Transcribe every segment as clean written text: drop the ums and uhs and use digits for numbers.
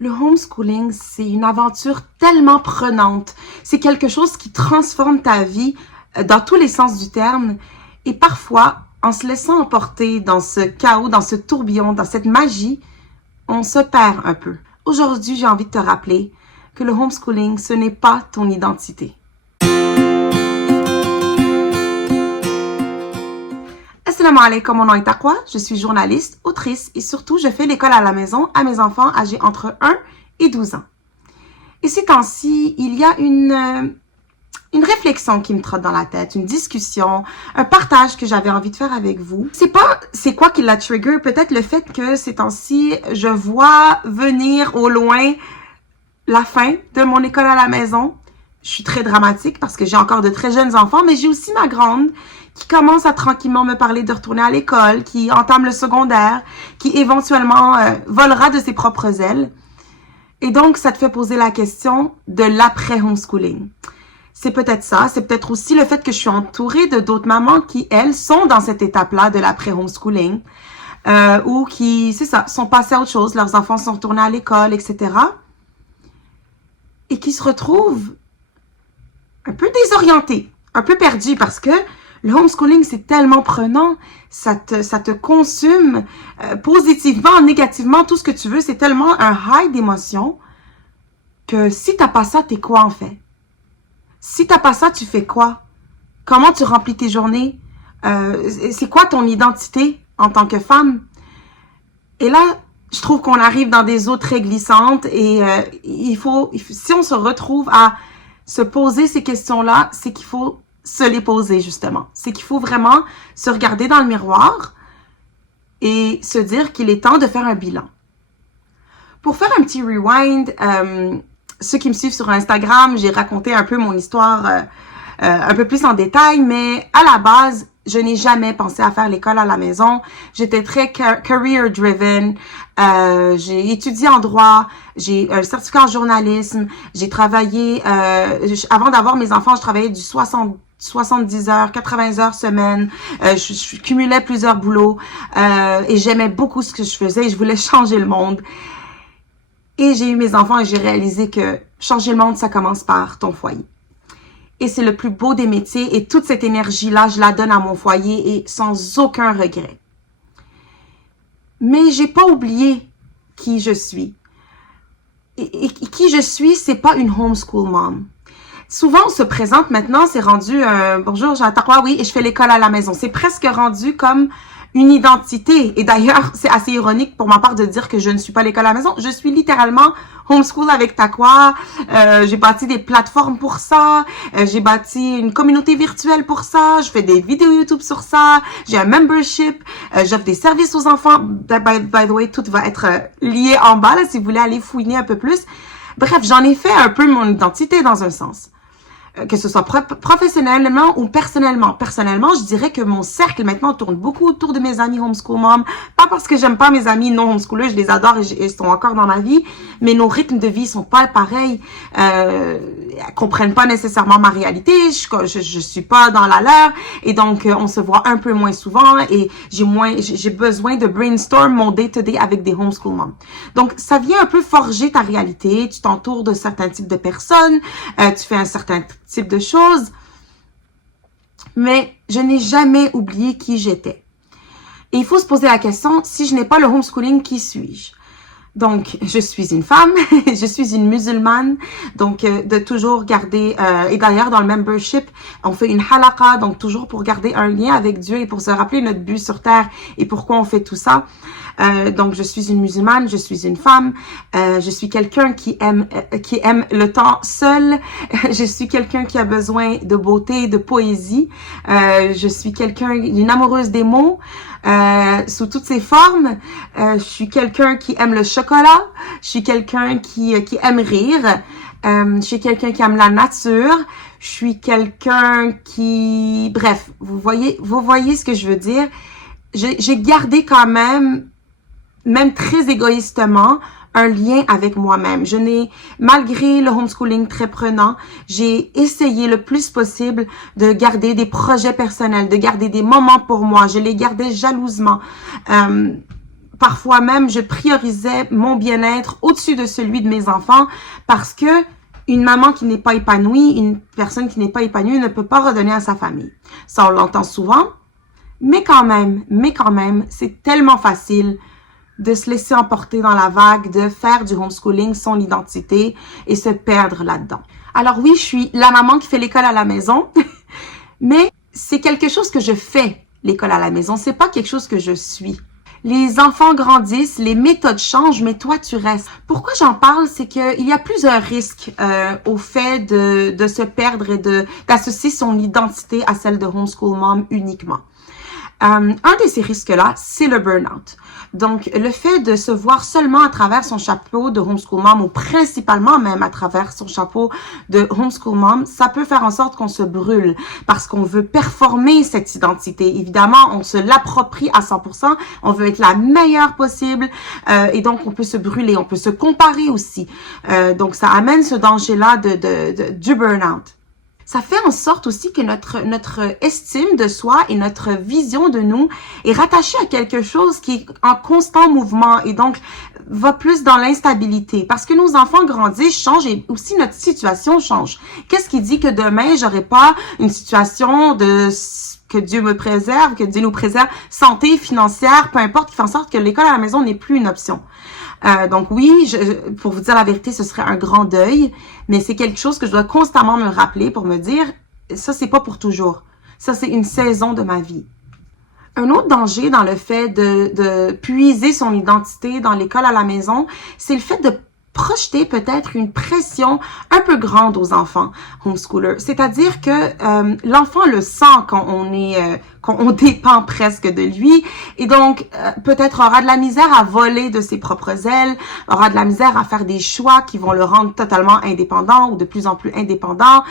Le homeschooling, c'est une aventure tellement prenante. C'est quelque chose qui transforme ta vie dans tous les sens du terme. Et parfois, en se laissant emporter dans ce chaos, dans ce tourbillon, dans cette magie, on se perd un peu. Aujourd'hui, j'ai envie de te rappeler que le homeschooling, ce n'est pas ton identité. Assalamu alaikum, mon nom est Taqwa, je suis journaliste, autrice et surtout, je fais l'école à la maison à mes enfants âgés entre 1 et 12 ans. Et ces temps-ci, il y a une réflexion qui me trotte dans la tête, une discussion, un partage que j'avais envie de faire avec vous. C'est pas c'est quoi qui l'a trigger, peut-être le fait que ces temps-ci, je vois venir au loin la fin de mon école à la maison. Je suis très dramatique parce que j'ai encore de très jeunes enfants, mais j'ai aussi ma grande qui commence à tranquillement me parler de retourner à l'école, qui entame le secondaire, qui éventuellement volera de ses propres ailes. Et donc, ça te fait poser la question de l'après-homeschooling. C'est peut-être ça, c'est peut-être aussi le fait que je suis entourée de d'autres mamans qui, elles, sont dans cette étape-là de l'après-homeschooling, ou qui, c'est ça, sont passées à autre chose, leurs enfants sont retournés à l'école, etc. Et qui se retrouvent un peu désorientées, un peu perdues, parce que le homeschooling, c'est tellement prenant, ça te consume positivement, négativement, tout ce que tu veux. C'est tellement un high d'émotions que si t'as pas ça, t'es quoi en fait? Si t'as pas ça, tu fais quoi? Comment tu remplis tes journées? C'est quoi ton identité en tant que femme? Et là, je trouve qu'on arrive dans des eaux très glissantes et si on se retrouve à se poser ces questions-là, c'est qu'il faut se les poser, justement. C'est qu'il faut vraiment se regarder dans le miroir et se dire qu'il est temps de faire un bilan. Pour faire un petit rewind, ceux qui me suivent sur Instagram, j'ai raconté un peu mon histoire un peu plus en détail, mais à la base, je n'ai jamais pensé à faire l'école à la maison. J'étais très career driven. J'ai étudié en droit, j'ai un certificat en journalisme, j'ai travaillé, avant d'avoir mes enfants, je travaillais du 70 heures, 80 heures semaine. Je cumulais plusieurs boulots et j'aimais beaucoup ce que je faisais et je voulais changer le monde. Et j'ai eu mes enfants et j'ai réalisé que changer le monde, ça commence par ton foyer. Et c'est le plus beau des métiers et toute cette énergie-là, je la donne à mon foyer et sans aucun regret. Mais j'ai pas oublié qui je suis. Et qui je suis, c'est pas une homeschool mom. Souvent, on se présente maintenant, c'est rendu bonjour, j'entends quoi, oui, et je fais l'école à la maison. C'est presque rendu comme une identité. Et d'ailleurs, c'est assez ironique pour ma part de dire que je ne suis pas l'école à la maison. Je suis littéralement homeschool avec Taqwa. J'ai bâti des plateformes pour ça. J'ai bâti une communauté virtuelle pour ça. Je fais des vidéos YouTube sur ça. J'ai un membership. J'offre des services aux enfants. By the way, tout va être lié en bas là, si vous voulez aller fouiner un peu plus. Bref, j'en ai fait un peu mon identité dans un sens. Que ce soit professionnellement ou personnellement. Personnellement, je dirais que mon cercle maintenant tourne beaucoup autour de mes amis homeschool mom. Pas parce que j'aime pas mes amis non homeschoolers, je les adore et ils sont encore dans ma vie, mais nos rythmes de vie sont pas pareils. Elles comprennent pas nécessairement ma réalité, je suis pas dans la leur et donc on se voit un peu moins souvent et j'ai besoin de brainstorm mon day-to-day avec des homeschool moms. Donc ça vient un peu forger ta réalité, tu t'entoures de certains types de personnes, tu fais un certain type de choses, mais je n'ai jamais oublié qui j'étais. Et il faut se poser la question, si je n'ai pas le homeschooling, qui suis-je? Donc, je suis une femme, je suis une musulmane, donc de toujours garder, et d'ailleurs dans le membership, on fait une halaqa, donc toujours pour garder un lien avec Dieu et pour se rappeler notre but sur terre et pourquoi on fait tout ça. Donc, je suis une musulmane, je suis une femme, je suis quelqu'un qui aime le temps seul, je suis quelqu'un qui a besoin de beauté, de poésie, je suis une amoureuse des mots, sous toutes ses formes, je suis quelqu'un qui aime le chocolat, je suis quelqu'un qui aime rire, je suis quelqu'un qui aime la nature, je suis quelqu'un qui... Bref, vous voyez ce que je veux dire? J'ai gardé quand même très égoïstement, un lien avec moi-même. Malgré le homeschooling très prenant, j'ai essayé le plus possible de garder des projets personnels, de garder des moments pour moi. Je les gardais jalousement. parfois même, je priorisais mon bien-être au-dessus de celui de mes enfants parce que une maman qui n'est pas épanouie, une personne qui n'est pas épanouie ne peut pas redonner à sa famille. Ça, on l'entend souvent, mais quand même, c'est tellement facile de se laisser emporter dans la vague, de faire du homeschooling son identité et se perdre là-dedans. Alors oui, je suis la maman qui fait l'école à la maison, mais c'est quelque chose que je fais, l'école à la maison. C'est pas quelque chose que je suis. Les enfants grandissent, les méthodes changent, mais toi, tu restes. Pourquoi j'en parle? C'est qu'il y a plusieurs risques au fait de se perdre et d'associer son identité à celle de homeschool mom uniquement. Un de ces risques-là, c'est le burn-out. Donc, le fait de se voir seulement à travers son chapeau de homeschool mom ou principalement même à travers son chapeau de homeschool mom, ça peut faire en sorte qu'on se brûle parce qu'on veut performer cette identité. Évidemment, on se l'approprie à 100%, on veut être la meilleure possible et donc on peut se brûler, on peut se comparer aussi. Donc, ça amène ce danger-là du burn-out. Ça fait en sorte aussi que notre estime de soi et notre vision de nous est rattachée à quelque chose qui est en constant mouvement et donc va plus dans l'instabilité. Parce que nos enfants grandissent, changent et aussi notre situation change. Qu'est-ce qui dit que demain, j'aurai pas une situation que Dieu me préserve, que Dieu nous préserve, santé, financière, peu importe, qui fait en sorte que l'école à la maison n'est plus une option. Donc oui, pour vous dire la vérité, ce serait un grand deuil, mais c'est quelque chose que je dois constamment me rappeler pour me dire, ça c'est pas pour toujours. Ça c'est une saison de ma vie. Un autre danger dans le fait de puiser son identité dans l'école à la maison, c'est le fait de projeter peut-être une pression un peu grande aux enfants homeschoolers. C'est-à-dire que l'enfant le sent quand on dépend presque de lui et donc peut-être aura de la misère à voler de ses propres ailes, aura de la misère à faire des choix qui vont le rendre totalement indépendant ou de plus en plus indépendant.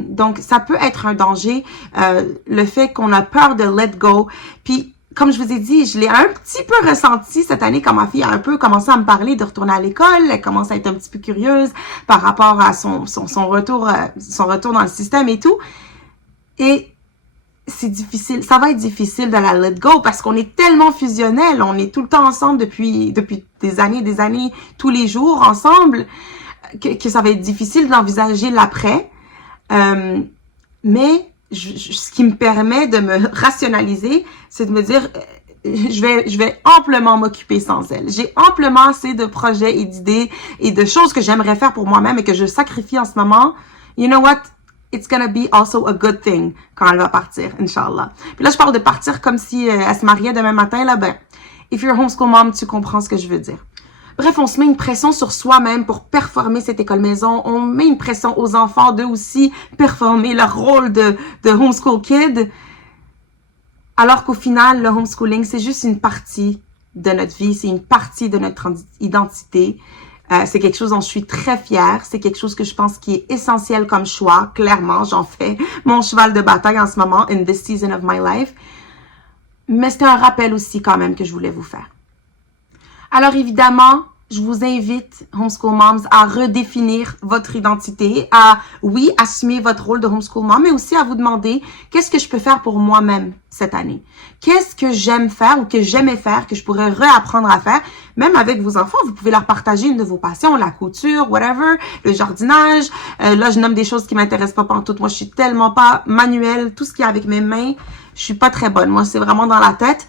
Donc ça peut être un danger, le fait qu'on a peur de let go. Puis comme je vous ai dit, je l'ai un petit peu ressenti cette année quand ma fille a un peu commencé à me parler de retourner à l'école. Elle commence à être un petit peu curieuse par rapport à son retour dans le système et tout. Et c'est difficile, ça va être difficile de la let go parce qu'on est tellement fusionnels, on est tout le temps ensemble depuis des années, tous les jours ensemble, que ça va être difficile d'envisager l'après. Mais ce qui me permet de me rationaliser, c'est de me dire, je vais amplement m'occuper sans elle. J'ai amplement assez de projets et d'idées et de choses que j'aimerais faire pour moi-même et que je sacrifie en ce moment. You know what? It's gonna be also a good thing quand elle va partir, Inch'Allah. Puis là, je parle de partir comme si elle se mariait demain matin, là, ben, if you're a homeschool mom, tu comprends ce que je veux dire. Bref, on se met une pression sur soi-même pour performer cette école maison. On met une pression aux enfants d'eux aussi performer leur rôle de homeschool kid. Alors qu'au final, le homeschooling, c'est juste une partie de notre vie. C'est une partie de notre identité. C'est quelque chose dont je suis très fière. C'est quelque chose que je pense qui est essentiel comme choix. Clairement, j'en fais mon cheval de bataille en ce moment, in this season of my life. Mais c'était un rappel aussi quand même que je voulais vous faire. Alors évidemment, je vous invite, homeschool moms, à redéfinir votre identité, à, oui, assumer votre rôle de homeschool mom, mais aussi à vous demander qu'est-ce que je peux faire pour moi-même cette année? Qu'est-ce que j'aime faire ou que j'aimais faire, que je pourrais réapprendre à faire? Même avec vos enfants, vous pouvez leur partager une de vos passions, la couture, whatever, le jardinage. Là, je nomme des choses qui m'intéressent pas pantoute. Moi, je suis tellement pas manuelle. Tout ce qui est avec mes mains, je suis pas très bonne. Moi, c'est vraiment dans la tête.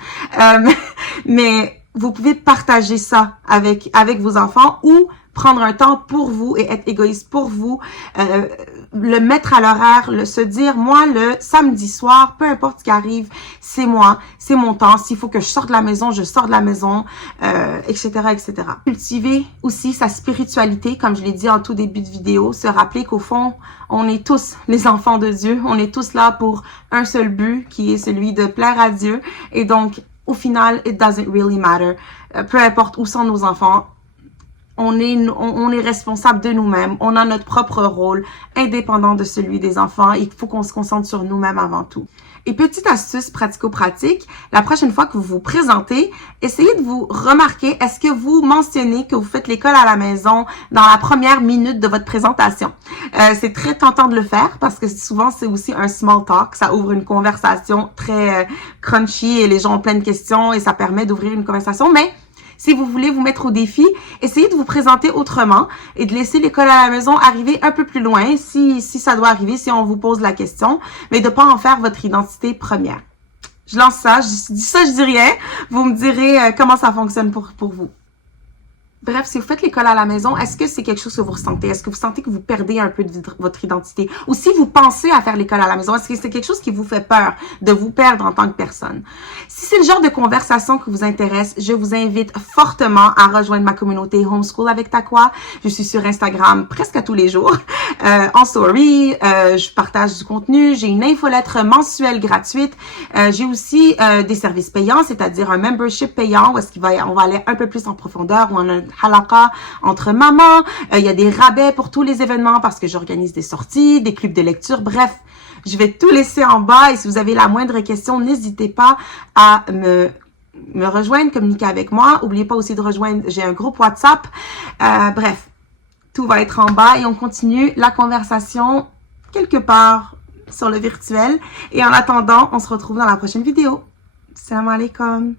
Mais vous pouvez partager ça avec vos enfants ou prendre un temps pour vous et être égoïste pour vous, le mettre à l'horaire, se dire, moi, le samedi soir, peu importe ce qui arrive, c'est moi, c'est mon temps. S'il faut que je sorte de la maison, je sors de la maison, etc., etc. Cultiver aussi sa spiritualité, comme je l'ai dit en tout début de vidéo, se rappeler qu'au fond, on est tous les enfants de Dieu, on est tous là pour un seul but, qui est celui de plaire à Dieu, et donc, au final, it doesn't really matter. Peu importe où sont nos enfants, on est responsable de nous-mêmes. On a notre propre rôle, indépendant de celui des enfants. Il faut qu'on se concentre sur nous-mêmes avant tout. Et petite astuce pratico-pratique, la prochaine fois que vous vous présentez, essayez de vous remarquer, est-ce que vous mentionnez que vous faites l'école à la maison dans la première minute de votre présentation? C'est très tentant de le faire parce que souvent c'est aussi un small talk, ça ouvre une conversation très crunchy et les gens ont plein de questions et ça permet d'ouvrir une conversation, mais si vous voulez vous mettre au défi, essayez de vous présenter autrement et de laisser l'école à la maison arriver un peu plus loin si ça doit arriver, si on vous pose la question, mais de pas en faire votre identité première. Je lance ça, je dis ça, je dis rien. Vous me direz comment ça fonctionne pour vous. Bref, si vous faites l'école à la maison, est-ce que c'est quelque chose que vous ressentez? Est-ce que vous sentez que vous perdez un peu de votre identité? Ou si vous pensez à faire l'école à la maison, est-ce que c'est quelque chose qui vous fait peur de vous perdre en tant que personne? Si c'est le genre de conversation qui vous intéresse, je vous invite fortement à rejoindre ma communauté Homeschool avec Takwa. Je suis sur Instagram presque à tous les jours. En story, je partage du contenu. J'ai une infolettre mensuelle gratuite. J'ai aussi des services payants, c'est-à-dire un membership payant où est-ce on va aller un peu plus en profondeur, où on a halaqa entre mamans, il y a des rabais pour tous les événements parce que j'organise des sorties, des clubs de lecture, bref, je vais tout laisser en bas et si vous avez la moindre question, n'hésitez pas à me rejoindre, communiquer avec moi. N'oubliez pas aussi de rejoindre, j'ai un groupe WhatsApp. Bref, tout va être en bas et on continue la conversation quelque part sur le virtuel. Et en attendant, on se retrouve dans la prochaine vidéo. Salam alaikum.